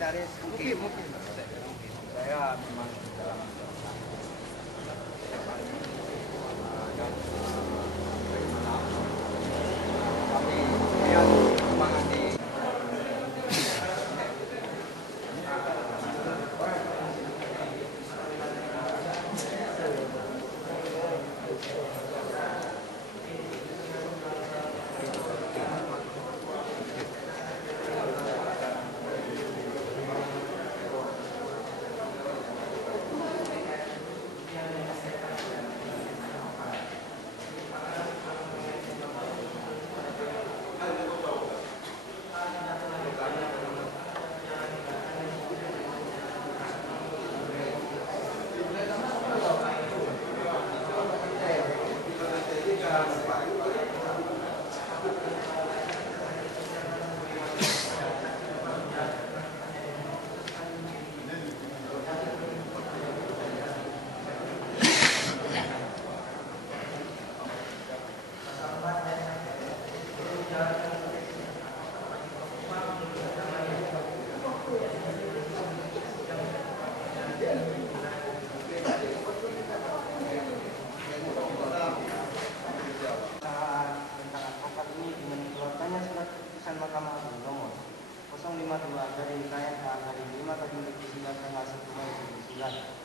sekretaris mungkin. Saya memang dalam dan kami lihat perkembangan di Mahkamah Agung nomor 052 dari KNA hari 5 Tahun 2009 tanggal 1 Mei 2009.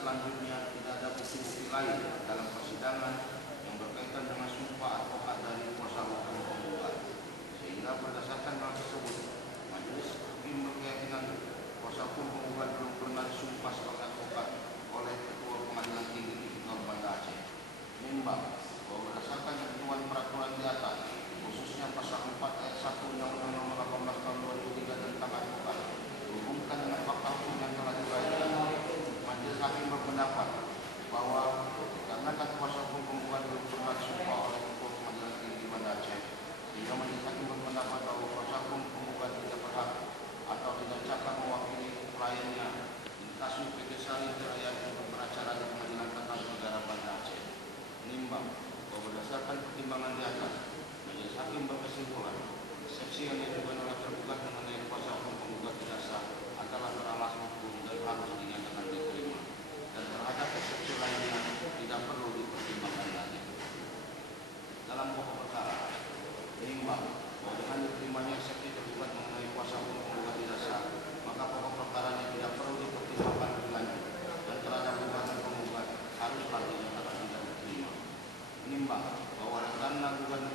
Selanjutnya tidak ada bukti-bukti lain dalam persidangan yang berkaitan dengan sumpah advokat dari kuasa hukum penggugat, sehingga berdasarkan hal tersebut majelis hakim berkeyakinan kuasa hukum penggugat belum pernah disumpah sebagai advokat oleh Ketua Pengadilan Tinggi Tipikor Banda Aceh. Menimbang bahwa berdasarkan ketentuan peraturan di atas, khususnya pasal 4 ayat 1 Undang-Undang Nomor 18 Tahun 2003 tentang advokat, berhubungkan dengan fakta hukum yang telah dikaitkan, majelis hakim berpendapat bahwa dikarenakan kuasa hukum penggugat belum pernah disumpah oleh Ketua Pengadilan Tinggi Banda Aceh, sehingga majelis hakim berpendapat bahwa kuasa hukum penggugat tidak berhak atau tidak cakap mewakili kliennya di kasus PT Salim Jaya untuk beracara di Pengadilan Tata Negara Banda Aceh. Menimbang bahwa berdasarkan pertimbangan di atas, majelis hakim berkesimpulan eksepsi yang diajukan oleh tergugat mengenai kuasa hukum penggugat tidak sah adalah beralasan hukum dan harus dinyatakan diterima, dan terhadap eksepsi lainnya tidak perlu dipertimbangkan lagi. Dalam pokok perkara, menimbang bahwa dengan diterimanya eksepsi tergugat mengenai kuasa hukum penggugat tidak sah, maka pokok perkaranya tidak perlu dipertimbangkan lebih lanjut, dan terhadap gugatan penggugat haruslah dinyatakan tidak diterima. Menimbang bahwa karena gugatan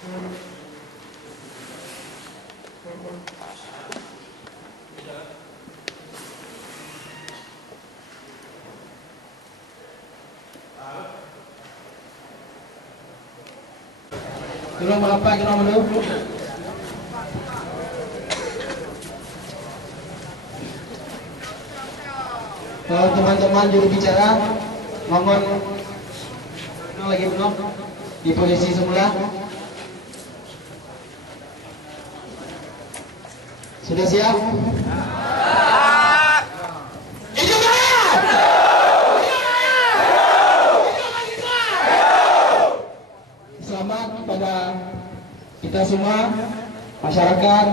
Kilo berapa kilo dulu? Kalau teman-teman juru bicara mohon lagi belum di posisi semula. Sudah siap? Selamat kepada kita semua, masyarakat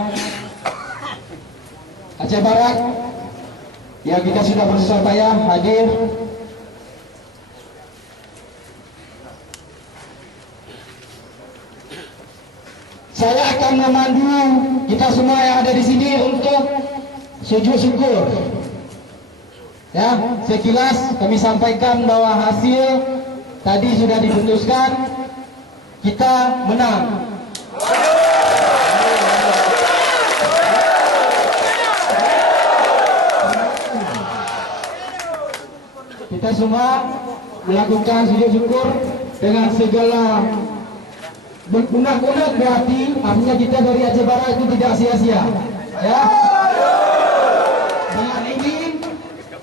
Aceh Barat yang kita sudah bersusah payah hadir. Saya akan memandu kita semua yang ada di sini untuk sujud syukur. Ya, sekilas kami sampaikan bahwa hasil tadi sudah diputuskan, kita menang. Kita semua melakukan sujud syukur dengan segala berunak-unak berarti, artinya kita dari Aceh Barat itu tidak sia-sia. Ya. Dengan ini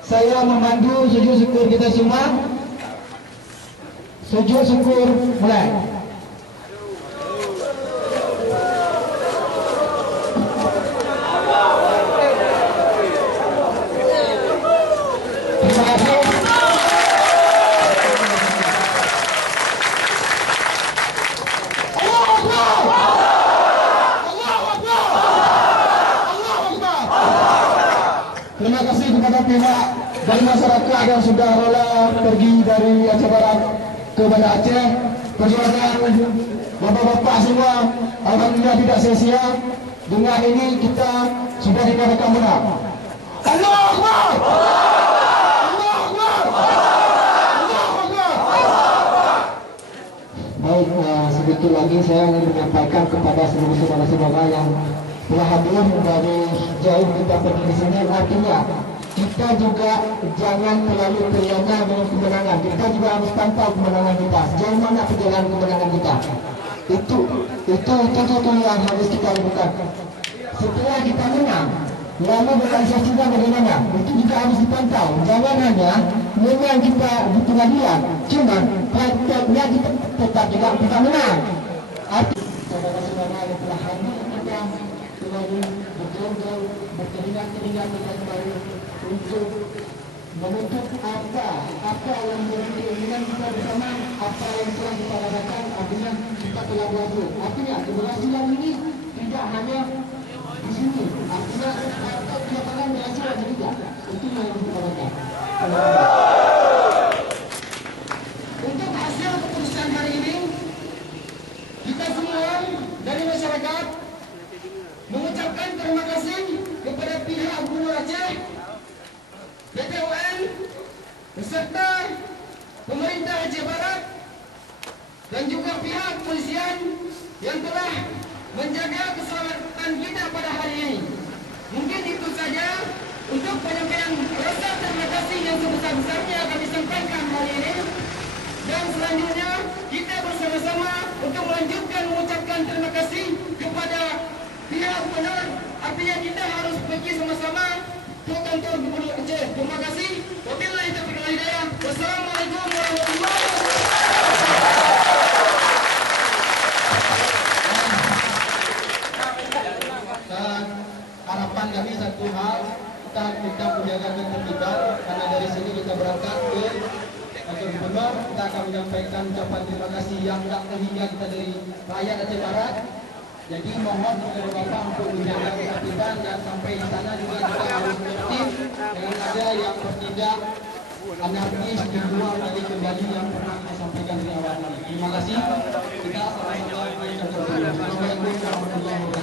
saya memandu sujud syukur kita semua. Sujud syukur mulai. Terima kasih. Terima kasih kepada pihak dari masyarakat yang sudah rela pergi dari Aceh Barat ke Banda Aceh. Perjuangan bapak-bapak semua alhamdulillah tidak sia-sia. Dengan ini kita sudah dinyatakan menang. Allahu Akbar! Allahu Akbar! Allahu Akbar! Baik, sedikit lagi saya ingin menyampaikan kepada seluruh saudara-saudara yang telah hadir dari jauh kita pergi di sini. Artinya kita juga jangan terlalu terlena dengan kemenangan. Kita juga harus pantau kemenangan kita. Sejauh mana perjalanan kemenangan kita. Itu yang harus kita lakukan. Setelah kita menang, lalu berkonsentrasi bagaimana? Itu juga harus dipantau. Jangan hanya menang kita di pengadilan, cuma prakteknya kita tetap juga kita menang. Saudara-saudara yang telah hadir kita kembali betul-betul berkeringat-keringat kita kembali untuk menuntut apa yang menjadi keinginan kita bersama, apa yang telah kita lakukan, artinya kita telah berhasil. Artinya keberhasilan ini tidak hanya di sini, artinya kita akan berhasil juga. Itu yang harus kita lakukan. Untuk hasil keputusan hari ini, kita semua dari masyarakat mengucapkan terima kasih kepada pihak Gubernur Aceh, BPUM, beserta pemerintah Aceh Barat dan juga pihak kepolisian yang telah menjaga keselamatan kita pada hari ini. Mungkin itu saja untuk penyampaian rasa terima kasih yang sebesar-besarnya kami sampaikan hari ini. Dan selanjutnya kita bersama-sama untuk melanjutkan mengucapkan terima kasih kepada pihak gubernur. Artinya kita harus pergi sama-sama ke kantor Gubernur Aceh. Terima kasih. Wabillahi taufiq wal hidayah. Wassalamualaikum warahmatullahi wabarakatuh. Harapan kami satu hal, kita menjaga ketertiban, karena dari sini kita berangkat ke kantor Gubernur. Kita akan menyampaikan ucapan terima kasih yang tak terhingga kita dari rakyat Aceh Barat. Jadi mohon kepada Bapak untuk menjaga ketertiban dan sampai di sana juga kita harus tertib. Jangan ada yang bertindak anarkis di luar dari kembali yang pernah kita sampaikan dari awal ini. Terima kasih. Kita sama-sama. Assalamualaikum warahmatullahi wabarakatuh.